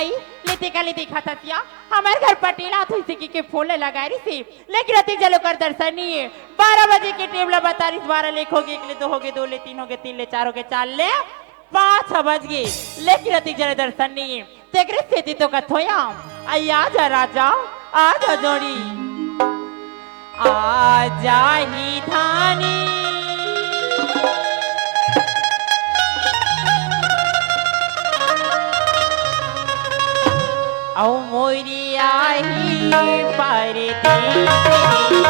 आई लेते का लेते खाता थिया हमारे घर पटेला थी सिकी के फूल लगा रही थी लेकिन अति जलो कर दर्शन नहीं है 12 बजे के टेबल बता रही 12 लेख हो गए 1 ले 2 हो गए 2 ले 3 हो गए 3 ले 4 हो गए 4 ले 5 बज गए लेकिन अति जले दर्शन नहीं है तेरे स्थिति तो कथोया आई आजा राजा आजा जोड़ी आजा ही धानी औ मोरी आई परदेसी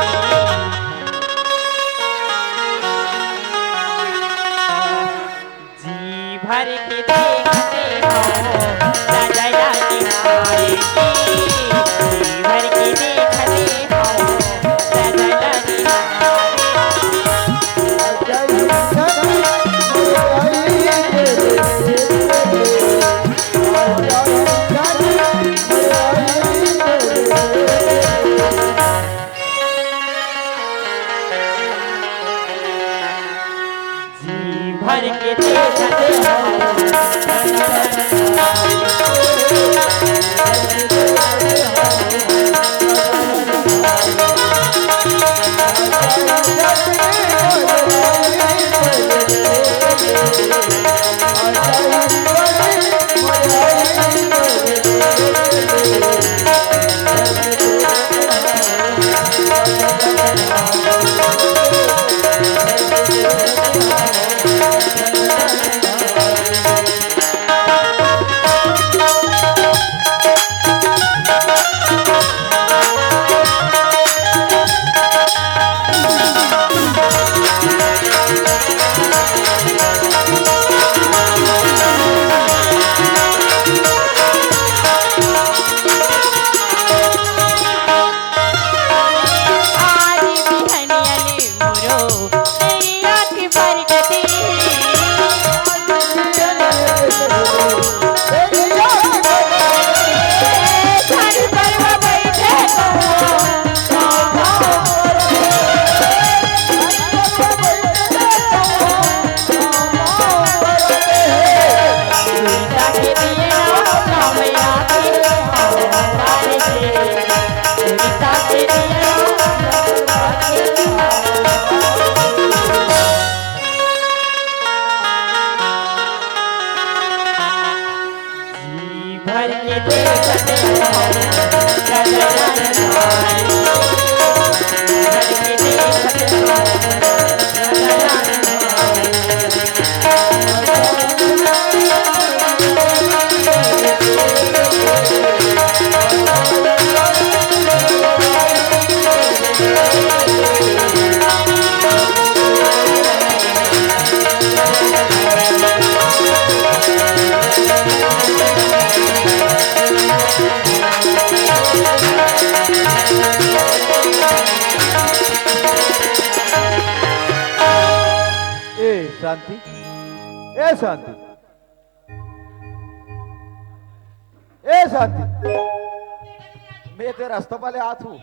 जी भर के देखते हो सजला निहारे जी भर के देखते हो सजला भर के देखते शांति ए शांति ए शांति मैं तेरे रास्ते वाले हाथ हूं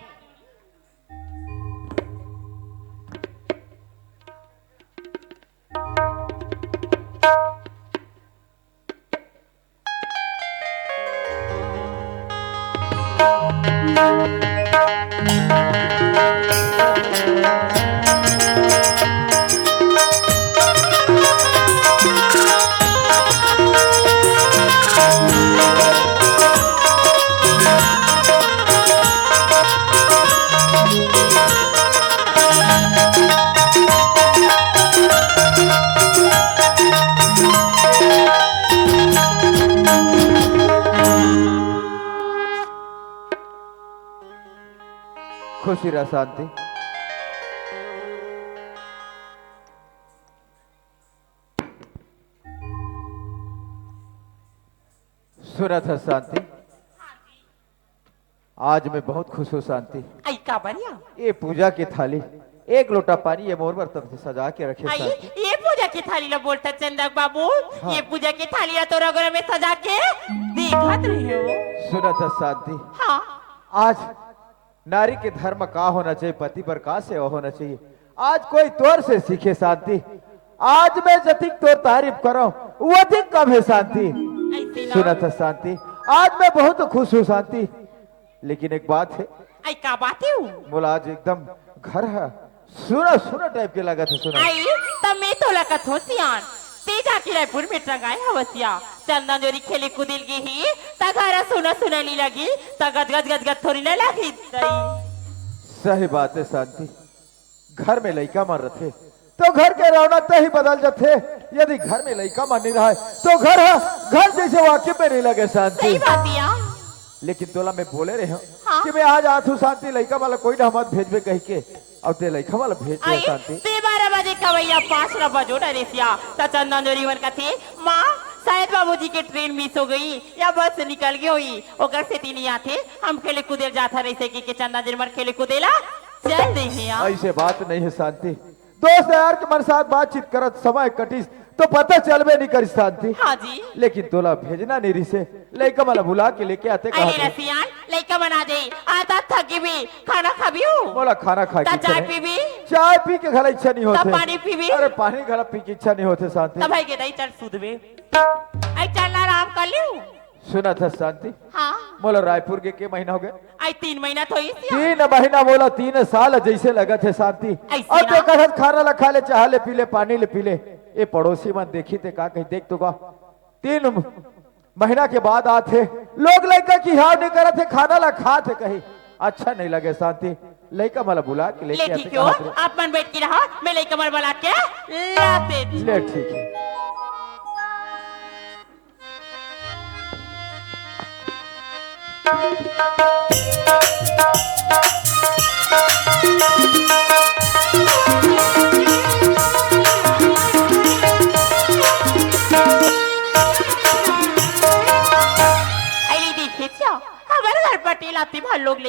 खुशी रह शांति सुना था शांति आज मैं बहुत खुश हूँ शांति आई का बढ़िया ये पूजा की थाली 1 लोटा पानी ये मोर बर्तन से सजा के रखे आई शांति ये पूजा की थाली ला बोलता चंदक बाबू हाँ। ये पूजा की थाली ला तो रगोरा में सजा के देखत रहे हो सुना था शांति हाँ आज नारी के धर्म का होना चाहिए पति पर का सेवा होना चाहिए आज कोई तौर से सीखे शांति आज मैं जतिक तोर तारीफ करो वो अधिक कम है शांति ऐसे ना सुना था शांति आज मैं बहुत खुश हूँ शांति, लेकिन एक बात है। आई का बात है बोला आज एकदम घर है सुना सुना टाइप के लगा था। सुना आई तब मैं तो लगत हो सियान तेजा की रायपुर में टंगाए हवसिया चंदन जोरी खेले कुदिल की ही तगारा सुना सुना ली लगी तगद गद गद गद थोड़ी न लगी सही बात है शांति, घर में लड़का मर रहे तो घर के रौनक तो ही बदल जाते। यदि घर में लड़का मर नहीं रहा है तो घर जैसे वाक्य में नहीं लगे शांति। सही बात है। लेकिन तोला मैं बोले रहे हूँ हाँ? कि मैं आज आत हूँ शांति, लड़का वाला कोई ना मत भेजबे कह के और ते लड़का वाला भेज दे शांति। 12 बजे कवैया 5 न बजो डरेसिया त चंदन जोरी वन कथे माँ शायद बाबूजी के ट्रेन मिस हो गई या बस से निकल गई हुई ओकर से तीन आते हम खेले कूदे जाता रहे कि चंदन जोरी मर खेले कूदेला चल देही ऐसे बात नहीं है शांति। दोस्त यार के मन साथ बातचीत करत समय कटिस तो पता चलबे नहीं करी शांति। हाँ जी। लेकिन तोला भेजना नहीं रिसे लड़का वाला बुला के लेके आते अरे रसियान लड़का बना दे आता थकी भी खाना खाबी हो बोला खाना खा के चाय पी भी चाय पी के घर इच्छा नहीं होते। पानी पी भी अरे पानी घर पी के इच्छा नहीं होते शांति। तब भाई के दई चल सुधबे आई चल आराम कर लियो। सुना था शांति। हाँ बोला रायपुर के महीना हो गए। आई 3 महीना तो 3 महीना बोला 3 साल जैसे लगा थे शांति। और देखा खाना ला खा ले चाह ले पी ले पानी ले पी ले ये पड़ोसी मन देखी थे का कहीं देख तो का 3 महीना के बाद आते लोग लड़का की हाव नहीं करे थे खाना ला खा थे कहीं अच्छा नहीं लगे शांति। लड़का मला बुला के लेके आते क्यों आप मन बैठ के रहो मैं लड़का मर बुला के लाते ले ठीक है। पटेल आती लोग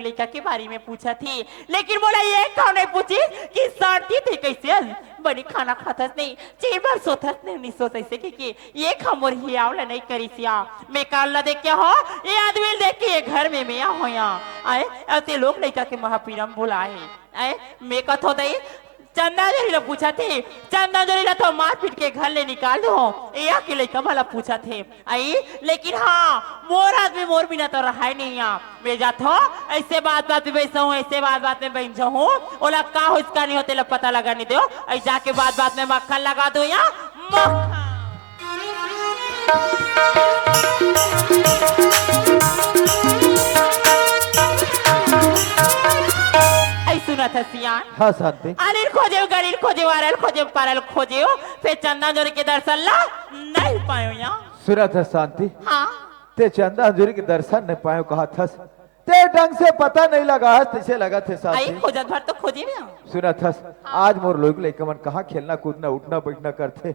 लेकर के बारे में पूछा थी लेकिन बोला ये कौन नहीं पूछी कि शांति थे कैसे बड़ी खाना खातस नहीं चेर बार सोथस नहीं सोच ऐसे कि ये खमोर ही आवला नहीं करी सिया मैं काल ला देख के हो ये आदमी देख के ये घर में मैं हो यहाँ आए ऐसे लोग लेकर के महापीरम बुलाए आए मैं कथो दई चंदा जोरी पूछा थे चंदा जोरी तो मार पीट के घर ले निकाल दो ये अकेले कमला पूछा थे आई लेकिन हाँ मोर आदमी मोर बिना तो रहा नहीं यहाँ मैं जात हो ऐसे बात में बैसा हूँ ऐसे बात में बन जाऊँ ओला का हो इसका नहीं होते ला पता लगा नहीं दो ऐसे जाके बात में मक्खन लगा दो यहाँ मक्खन सुना था सियान। हाँ शांति। अनिल खोजे गरील खोजे वारल खोजे पारल खोजे फिर चंदा जोरी के दर्शन ला नहीं पायो यहाँ। सुना था शांति। हाँ ते चंदा जोरी के दर्शन नहीं पायो कहा था ते ढंग से पता नहीं लगा तैसे लगा थे शांति। खोजत भर तो खोजे ना। सुना था आज मोर लोग लेकर मन कहा खेलना कूदना उठना बैठना करते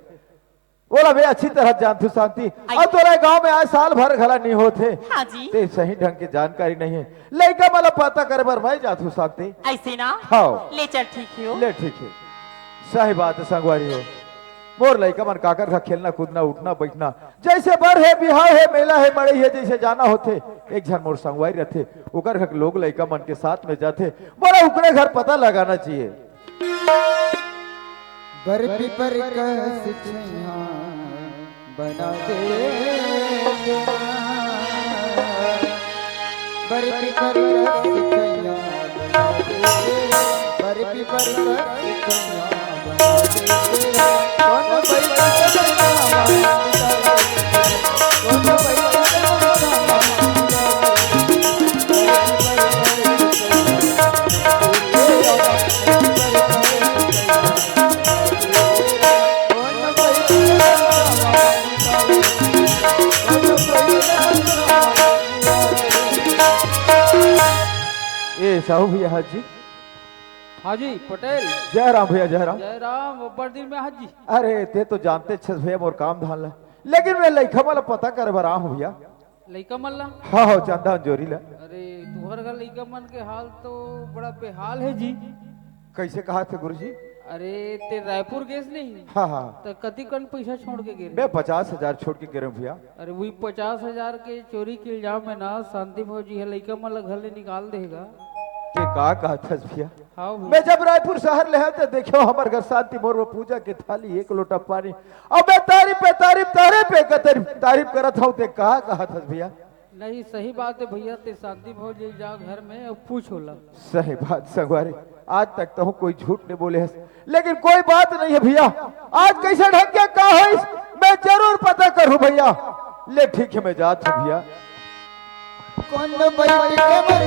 बोला वे अच्छी तरह जानते शांति। और तोरा गांव में आज साल भर घला नहीं होते। हाँ जी। ते सही ढंग की जानकारी नहीं है लड़का मला पता करे बर मैं जात हूँ शांति। ऐसे ना हाँ ले चल ठीक है ले ठीक है सही बात है संगवारी हो मोर लड़का मन काकर का खेलना कूदना उठना बैठना जैसे बर है बिहाव है मेला है मड़ई है जैसे जाना होते एक झन मोर संगवारी रहते उकर घर लोग लड़का मन के साथ में जाते बोला उकरे घर पता लगाना चाहिए। बर पिपर कस छैया बना दे बर पिपर कस छैया बना दे बर पिपर कस छैया बना दे कौन बैठा साहू भैया हाजी। हाजी पटेल जय राम भैया जय राम। जय राम बड़दिन में हाजी। अरे ते तो जानते छस भैया मोर काम धान ला लेकिन मैं लइका वाला पता करे बर आऊं भैया। लइका मन ला हाँ हाँ चंदा जोरी ला। अरे तुहर का लइका मन के हाल तो बड़ा बेहाल है जी। कैसे कहा थे गुरुजी? अरे ते रायपुर गेस नहीं। हाँ हाँ तो कति कन पैसा छोड़ के गिर मैं 50,000 छोड़ के गिरे भैया। अरे वही 50,000 के चोरी के इल्जाम में ना शांति फौजी है लइका मन ला घर ले निकाल देगा। के का कहत भैया हाँ भैया। मैं जब रायपुर शहर ले आया तो देखो हमार घर शांति मोर में पूजा के थाली एक लोटा पानी अब मैं तारीफ पे तारीफ करत हूँ ते का कहत भैया नहीं सही बात है भैया, ते शांति भोज ले जाओ घर में और पूछ होला। सही बात संगवारी आज तक तो कोई झूठ नहीं बोले है लेकिन कोई बात नहीं है भैया आज कैसे ढंग के का हो मैं जरूर पता करूं भैया ले ठीक है मैं जात हूं भैया कौन बैठ के मरता कौन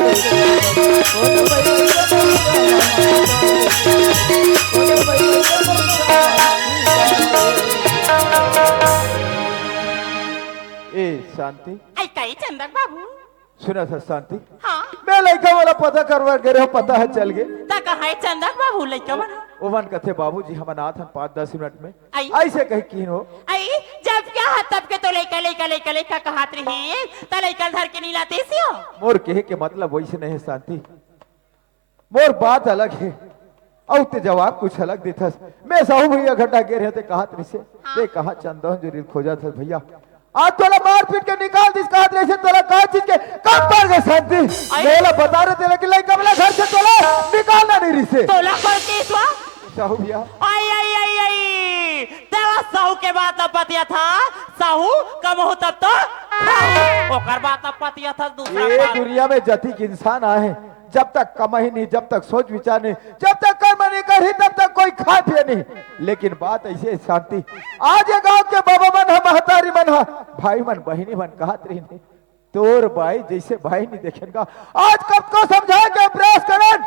बैठ के ए शांति आई कई चंदक बाबू सुना था शांति हाँ मैं लड़का वाला पता करवा गए पता है चल गए ता कहा है चंदक बाबू लइका बना ओवन कथे बाबूजी हम अनाथ हैं 5-10 मिनट में आई। ऐसे कहीं की हो आई जब क्या है तब के तो लइका कहत रही ता लइका धर के नहीं लाते सियो मोर कहे के मतलब वैसे नहीं है शांति मोर बात अलग है और ते जवाब कुछ अलग देथस मैं साहू भैया घटा गे रहते कहा से ते कहा चंदन जरूर खोजा था भैया आज तोला मार पीट के निकाल दिस कहा से तोला का चीज के कब पड़ गए शांति मेला बता रहे थे लेकिन लइका वाला घर से तोला निकालना नहीं रही से तोला कौन केसवा साहू भैया आई तेरा साहू के बात अब पतिया था साहू कम हो तब तो ओकर बात अब पतिया था दूसरा ये बात दुनिया में जतिक इंसान आए जब तक कमा ही नहीं जब तक सोच विचार नहीं जब तक कर्म नहीं कर ही तब तक कोई खा पिए नहीं लेकिन बात ऐसी है शांति आज ये गांव के बाबा मन है महतारी मन है भाई मन बहिनी मन कहत रही नहीं तोर भाई जैसे भाई नहीं देखेगा आज कब को समझा के प्रयास करन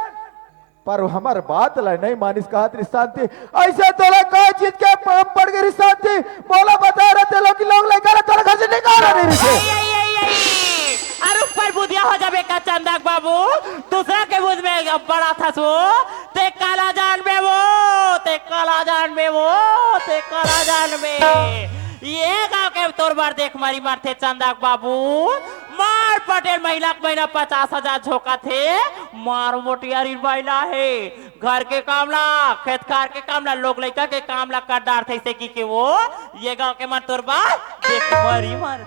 पर हमार बात ला नहीं मानिस कहत रही शांति ऐसे तोला का चीज के पड़ गई शांति बोला बता रहे थे लोग लेकर तोला घर से निकाल नहीं रही अरे ऊपर बुधिया हो जाबे का चंदक बाबू दूसरा के बुध में बड़ा था सो ते काला जान में वो ते काला जान में वो ते काला जान में ये गांव के तोर बार देख मारी मार थे चंदक बाबू मार पटेल महिला को महीना 50,000 झोंका थे मार मोटियारी महिला है घर के कामला खेत खार के कामला लोग लड़का के कामला कर डार थे से की के वो ये गांव के मन तोर बार देख मारी मार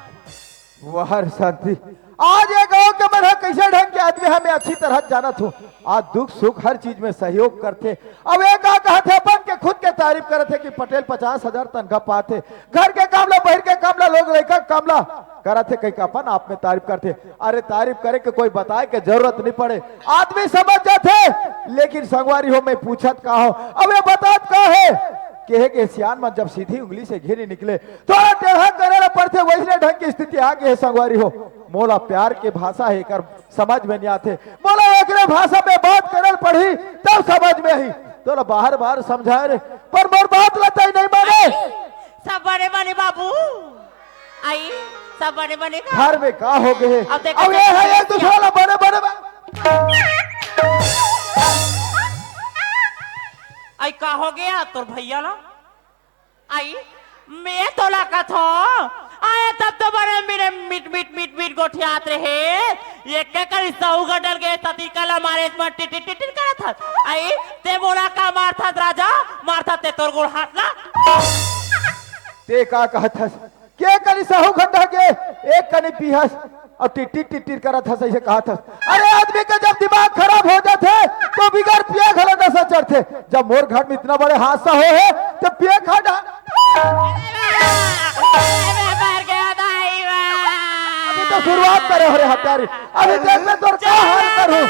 वहर शांति आज ये गांव के मन कैसे ढंग के आदमी हमें अच्छी तरह जानत हूँ आज दुख सुख हर चीज में सहयोग करते अब एक कहा थे अपन के खुद के तारीफ करते कि पटेल 50,000 तनख्वाह पाते घर के कामला बहिर के कामला लोग लड़का कामला करते कहीं अपन आप में तारीफ करते अरे तारीफ करे के कोई बताए के जरूरत नहीं पड़े आदमी समझ जाते लेकिन संगवारी हो मैं पूछत का हो अब ये बतात का है के सियान में जब सीधी उंगली से घेरे निकले थोड़ा टेढ़ा करे पड़ते वैसे ढंग की स्थिति आ गई है संगवारी हो मोला प्यार के भाषा है कर समझ में नहीं आते मोला एक भाषा में बात करल पड़ी तब समझ में आई तो बाहर बाहर समझाए रे पर मोर बात लगता ही नहीं माने सब बड़े बने बाबू आई सब बड़े बने घर में का हो गए अब ये है एक दूसरा बड़े बड़े आई का हो गया तोर भैया ना आई मैं तोला का था आया तब तो बड़े मेरे मीट गोठियात रहे ये क्या करी साहू गडल गए तती कला मारे इसमें टिट करा था आई ते बोला का मार था राजा मार था ते तोर गोड़ हाथ ला ते का कहत हस के करी साहू खड्डा के एक कनी पीहस और टिट करा था सही से कहा था अरे आदमी का जब दिमाग खराब हो जाते तो बिगड़ पिया खड़ा दशा चढ़ते जब मोर घर में इतना बड़े हादसा हो है तो पिया खड़ा अभी तो शुरुआत करे हो रे हत्यारी अभी देख ले तो क्या हाल करूं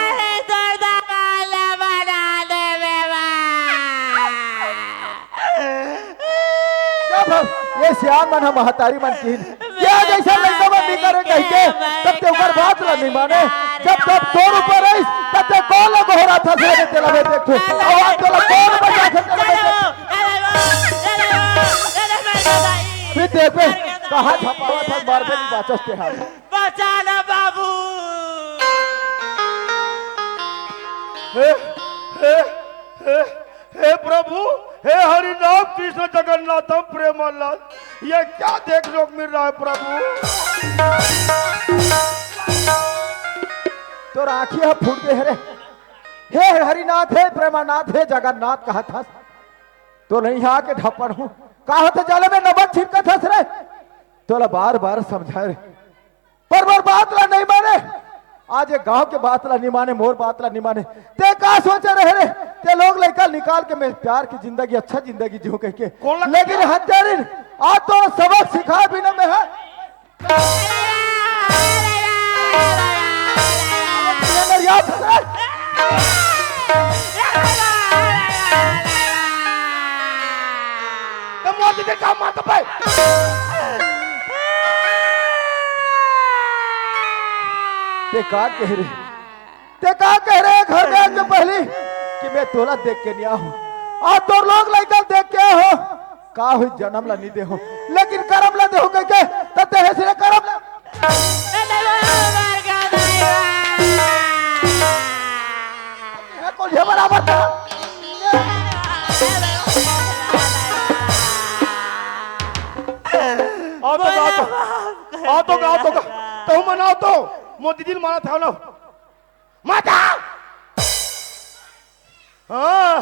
ये सियान मन हम हतारी मन की क्या जैसा लड़का मन नहीं करे कहते तब ते ऊपर बात ला नहीं माने जब तब तोर ऊपर आई तब ते कौन लोग हो रहा था से तेला में देखो आवाज तो कौन बजा था फिर देख पे कहां छपावा था मार दे बाचस के हाथ बचाना बाबू हे प्रभु हे हरिनाम कृष्ण जगन्नाथम प्रेमानंद ये क्या देख लोग मिल रहा है प्रभु तो आंखियां फूट गए रे हे हरिनाथ हे प्रेमानाथ हे जगन्नाथ कहा था तो नहीं आके ढप्पन हूं कहा तो जल में नमक छिपका था रे तो बार बार समझा रे पर बात ला नहीं माने आज ये गांव के बात ला नहीं माने, मोर बात ला नहीं माने। ते का सोचा रहे रे? ते लोग लड़का निकाल के मैं प्यार की जिंदगी, अच्छा जिंदगी जीऊं कह के, कौन लगा? लेकिन हत्यारिन आज तो सबक सिखा भी ना मैं है। ये याद है? तो मोदी के काम मत भाई। ते का कह रहे? ते का कह रहे घर में आने पहले कि मैं तोला देख के नहीं आऊं, आज तो लोग लड़का देख के हो का हुई जन्म ला नहीं दे हो, लेकिन करम ला दे हो कह के तते है सिरे करम ला। ये कौन है बराबर था? आओ तो तो मनाओ तो मोदी दिल मारा था लो माता। हाँ,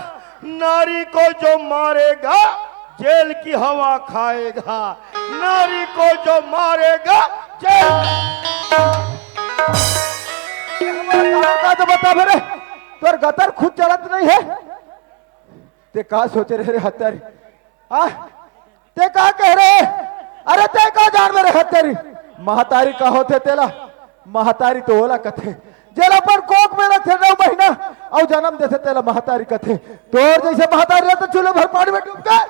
नारी को जो मारेगा जेल की हवा खाएगा, नारी को जो मारेगा जेल। का तो बता मेरे तोर गतर खुद चलत नहीं है। ते का सोचे रहे हत्यारी? आ ते का कह रहे? अरे ते का जान मेरे हत्यारी महतारी का होते तेला महतारी तो ओला कथे जेला पर कोक में रखे 9 महीना और जन्म देते तेला महतारी कथे तोर जैसे महतारी रहते चूल्हे भर पानी में डूब गए।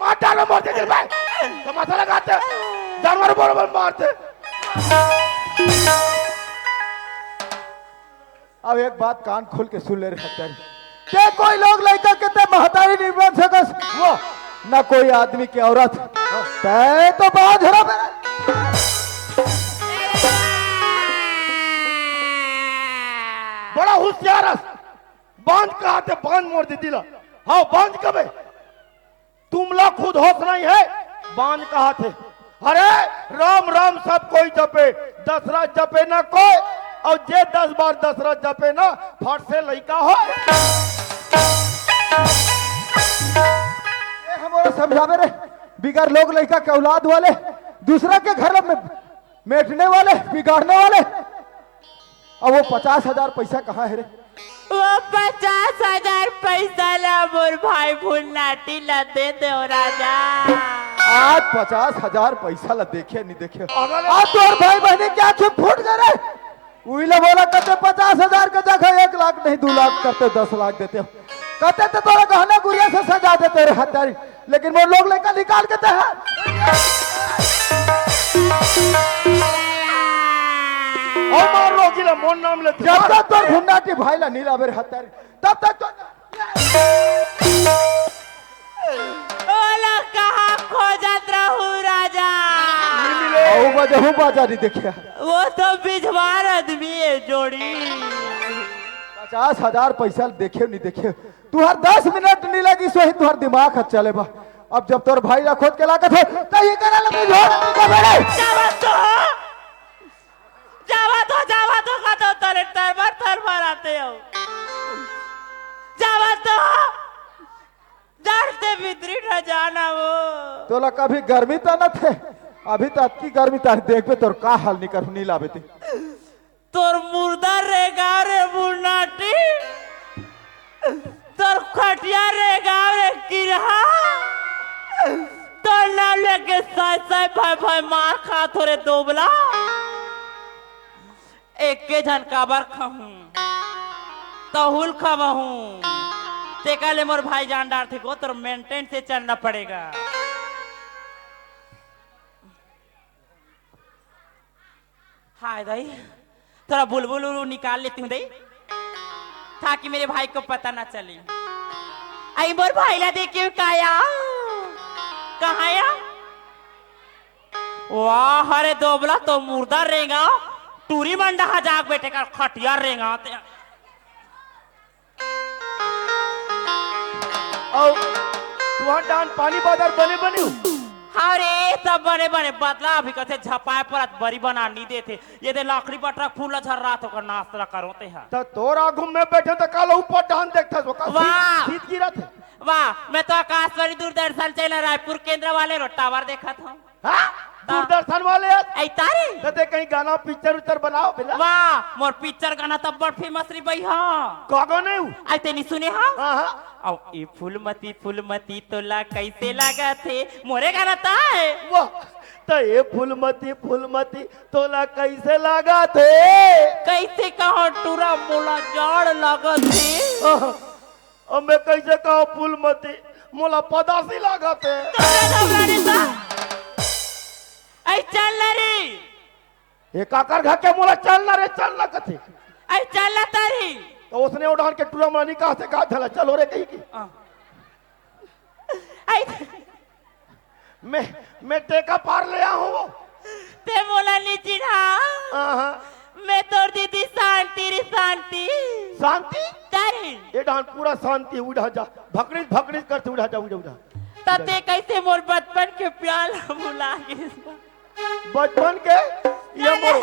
माता लो मारते दिल भाई तो माथा लगाते जानवर बरोबर मारते। अब एक बात कान खोल के सुन ले रे हत्यारी, ते कोई लोग लड़का के ते महतारी नहीं बन सकस वो न कोई आदमी की औरत ते तो बात है मेरा। बड़ा होशियार है। बांध कहा थे बांध मोड़ दे दिला। हाँ बांध कबे तुम लोग खुद होश नहीं है बांध कहा थे। अरे राम राम सब कोई जपे दशरथ जपे ना कोई और जे 10 बार दशरथ जपे ना फट से लड़का हो। हमारा समझावे रे बिगाड़ लोग लड़का के औलाद वाले दूसरा के घर में बैठने वाले बिगाड़ने वाले। अब वो 50,000 पैसा कहाँ है रे? वो 50,000 पैसा ला मोर भाई भुन्नाटी ला दे दो राजा। आज 50,000 पैसा ला देखे नहीं देखे अगर- आज तोर भाई बहने क्या क्यों फूट गए रे? उइला बोला कहते 50,000 का जगह 1 लाख नहीं 2 लाख करते 10 लाख देते हो कहते तो तोरा गहना गुड़िया से सजा देते रे हत्यारी, लेकिन वो लोग लेकर निकाल के दे और मार रोगी ला मोन नाम लेते जब तक तोर भुन्नाटी भाई ला नीला बेर हत्यारी तब तक तो ओला कहाँ खोजत रहूं राजा? औ बजहू बाजा नहीं देखिया। वो तो बिजवार आदमी है जोड़ी। 50,000 पैसा देखे नहीं देखे तुहर 10 मिनट नहीं लगी सोही तुहर दिमाग हथ चले बा। अब जब तोर भाई ला खोद के लागत है तो ये करा लगे झोड़ नहीं का बेड़े जावा तो का तो तले तरबर आते हो जावा तो डरते भीतरी न जाना वो। तोला कभी गर्मी तो न थे अभी तो अतकी गर्मी तार देख पे तोर का हाल नहीं कर नहीं लावे थे तोर मुर्दा रेगा रे बुनाटी तोर खटिया रेगा रे किरहा तोर नाम लेके साय भाई मार खा थोड़े दोबला एक के झन काबर खाहूं तहुल खावहूं ते काले मोर भाई जान डार थे को तोर मेंटेन से चलना पड़ेगा। हाय दाई थोड़ा बुलबुल निकाल लेती हूँ दई ताकि मेरे भाई को पता ना चले। आई मोर भाई ला देखियो काया कहाँ या वाह हरे दोबला तो मुर्दा रेगा टूरी मंडा जाग बेटे का खटिया रेगा और तुहार डान पानी बाजार बने बने अरे सब बने बने बदला अभी कैसे झपाए पर बरी बना नहीं देते ये दे लाकड़ी पटरा फूल झर रहा तो कर नाश्ता करोते हैं तो तोरा घूम में बैठे तो काल ऊपर डान देखता तो काल वाह! सीट गिरा थे। वाह मैं तो आकाशवाणी दूरदर्शन चैनल रायपुर केंद्र वाले रो टावर देखा था हाँ दूरदर्शन वाले ऐ तारे तो ते कहीं गाना पिक्चर उच्चर बनाओ बिना वाह मोर पिक्चर गाना तब बड़ फेमस री बई हाँ कागो नहीं हूँ आई तेनी सुने हाँ हाँ हाँ औ ए फूलमती तोला कैसे लगा थे मोरे गाना ता है वाह तो ये फूलमती तोला कैसे लगा थे कैसे कहो टूरा मोला जाड़ लगा थे अब मैं कैसे कहा फूलमती मोला पदासी लगा थे तोरा घबराने ता ऐ चल रे ये काकर घा के मोला चलना रे चलना कथे ऐ चल तारी तो उसने उड़ान के टूरा मनी कहा से कहा चला चलो रे कहीं की ऐ मैं टेका पार ले आया हूँ ते मोला नीचे हाँ मैं तोड़ दी थी शांति रे शांति शांति तारी ये डान पूरा शांति उड़ा जा भकड़ीज करते उड़ा जा उड़ा तते कैसे मोर बचपन के प्यार भुला गए बचपन के ये मोर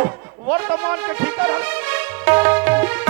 वर्तमान के ठिकाना